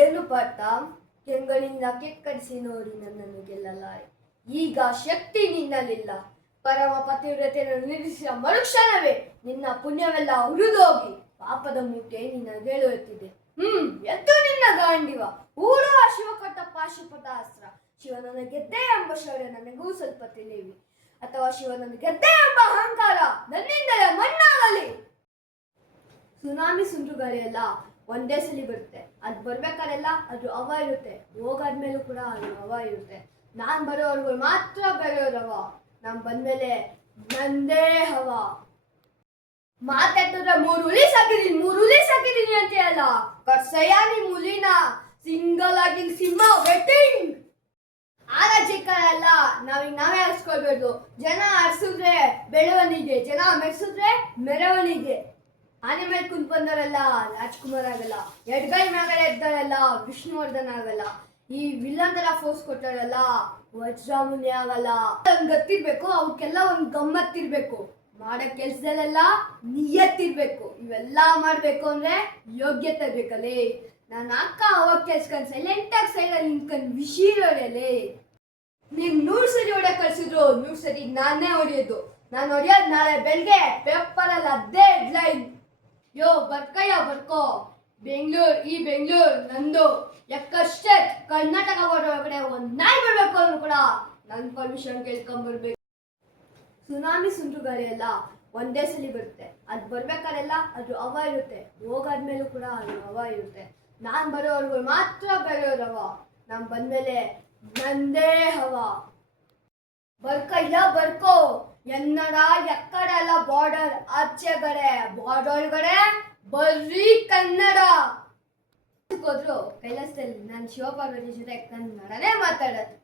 ಏನು ಪಾಠ ಕೆಂಗಳಿಂದ ಕೆಕ್ಕಡಿಸಿ ನೋಡಿ ನನ್ನನ್ನು ಗೆಲ್ಲಲಾರೆ. ಈಗ ಶಕ್ತಿ ನಿನ್ನಲ್ಲಿಲ್ಲ. ಪರಮ ಪತಿವ್ರತೆಯನ್ನು ನಿಲ್ಲಿಸಿದ ಮರುಕ್ಷಣವೇ ನಿನ್ನ ಪುಣ್ಯವೆಲ್ಲ ಉರಿದೋಗಿ ಪಾಪದ ಮೂಟೆ ನಿನ್ನ ಗೆಳುತ್ತಿದೆ. ಎತ್ತು ನಿನ್ನ ಗಾಂಡಿವ ಊಡುವ ಶಿವಕಟ್ಟ ಪಾಶುಪತಾಸ್ತ್ರ. ಶಿವನನ್ನು ಗೆದ್ದೆ ಎಂಬ ಶೌರ್ಯ ನನಗೂ ಸ್ವಲ್ಪ ತಿಳಿವಿ, ಅಥವಾ ಶಿವನನ್ನು ಗೆದ್ದೆ ಎಂಬ ಅಹಂಕಾರ ನನ್ನಿಂದಲೇ ಮಣ್ಣಾಗಲಿ. ಸುನಾಮಿ ಸುಂಟುಗಳೆಲ್ಲ ಒಂದೇ ಸಲಿ ಬರುತ್ತೆ. ಅದು ಬರ್ಬೇಕಾರೆಲ್ಲ ಅದು ಹವ ಇರುತ್ತೆ, ಹೋಗಾದ್ಮೇಲೂ ಕೂಡ ಅದು ಹವ ಇರುತ್ತೆ. ನಾನ್ ಬರೋವರೆಗೂ ಮಾತ್ರ ಬೆಳೆಯೋರವ, ನಾನ್ ಬಂದ್ಮೇಲೆ ನಂದೇ ಹವ. ಮಾತಾಡಿದ್ರೆ 3 ಹುಲಿ ಸಾಕಿದೀನಿ ಅಂತ ಅಲ್ಲ, ಕರ್ಸಯ್ಯ ನಿಮ್ ಹುಲಿನ ಸಿಂಗಲ್ ಆಗಿ ಸಿಂಹ ವೆಟ್ಟಿಂಗ್. ಆ ರಾಜ್ಯಕ್ಕೆಲ್ಲ ನಾವೇ ಹರಿಸ್ಕೊಳ್ಬೇಕು. ಜನ ಹರಿಸಿದ್ರೆ ಬೆಳವಣಿಗೆ, ಜನ ಮೆರೆಸಿದ್ರೆ ಮೆರವಣಿಗೆ. ಆನೆ ಮೇಲೆ ಕುಂತ್ ಬಂದವರೆಲ್ಲ ರಾಜ್ಕುಮಾರ್ ಆಗಲ್ಲ, ಎಡ್ಗೈ ಮ್ಯಾಗಡೆ ಎದ್ದಾರಲ್ಲ ವಿಷ್ಣುವರ್ಧನ್ ಆಗಲ್ಲ, ಈ ವಿಲನ್ ತರ ಫೋರ್ಸ್ ಕೊಟ್ಟಾರಲ್ಲ ವಜ್ರಮುನಿ ಆಗಲ್ಲ. ಒಂದ್ ಗೊತ್ತಿರ್ಬೇಕು, ಅವಕ್ಕೆಲ್ಲ ಒಂದ್ ಗಮ್ಮತ್ತಿರ್ಬೇಕು, ಮಾಡೋ ಕೆಲ್ಸದಲ್ಲೆಲ್ಲ ನಿಯತ್ತಿರ್ಬೇಕು. ಇವೆಲ್ಲ ಮಾಡ್ಬೇಕು ಅಂದ್ರೆ ಯೋಗ್ಯತೆ ಬೇಕಲ್ಲೇ. ನಾನು ಅಕ್ಕ ಅವಾಗ ಕೆಲ್ಸ್ಕೊಂಡ್ ಸೈಲೆಂಟಾಗಿ ಸೈಡಲ್ಲಿ ನಿಂತ್ಕೊಂಡ್ ವಿಶೀರೋರಲ್ಲೇ. ನೀನ್ 100 ಸರಿ ಹೊಡೆಯಕ್ ಕಳ್ಸಿದ್ರು 100 ಸರಿ ನಾನೇ ಹೊಡೆಯೋದು. ನಾನು ಹೊಡೆಯೋದು ನಾಳೆ ಬೆಳಗ್ಗೆ ಪೇಪರಲ್ಲಿ ಅದೇ ಹೆಡ್ಲೈನ್. ಯೋ ಬರ್ಕಯ್ಯ ಬರ್ಕೋ, ಬೆಂಗಳೂರು ನಂದು. ಯಾಕಷ್ಟೇ ಕರ್ನಾಟಕ ಒಳಗಡೆ ಒಂದ್ ನಾಯಿ ಬರ್ಬೇಕು ಅಂದ್ರೂ ಕೂಡ ನನ್ ಪರ್ಮಿಷನ್ ಕೇಳ್ಕೊಂಡ್ಬರ್ಬೇಕು. ಸುನಾಮಿ ಸುಂಟುಗಳೆಲ್ಲ ಒಂದೇ ಸಲಿ ಬರುತ್ತೆ. ಅದು ಬರ್ಬೇಕಾರೆಲ್ಲ ಅದು ಹವ ಇರುತ್ತೆ, ಹೋಗಾದ್ಮೇಲೂ ಕೂಡ ಅದು ಹವ ಇರುತ್ತೆ. ನಾನ್ ಬರೋವರೆಗೂ ಮಾತ್ರ ಬೆಳೆಯೋರವ, ನಾನ್ ಬಂದ್ಮೇಲೆ ನಂದೇ ಹವ. ಬರ್ಕಯ್ಯ ಬರ್ಕೋ, ಎನ್ನಡ ಎಕ್ಕಡ ಎಲ್ಲ ಬಾರ್ಡರ್ ಆಚೆಗಡೆ, ಬಾರ್ಡರ್ ಒಳಗಡೆ ಬರ್ರಿ ಕನ್ನಡ. ಹೋದ್ರು ಕೈಲಾಸದಲ್ಲಿ ನಾನು ಶಿವಪಾರ್ವತಿ ಜೊತೆ ಕನ್ನಡನೇ ಮಾತಾಡೋದು.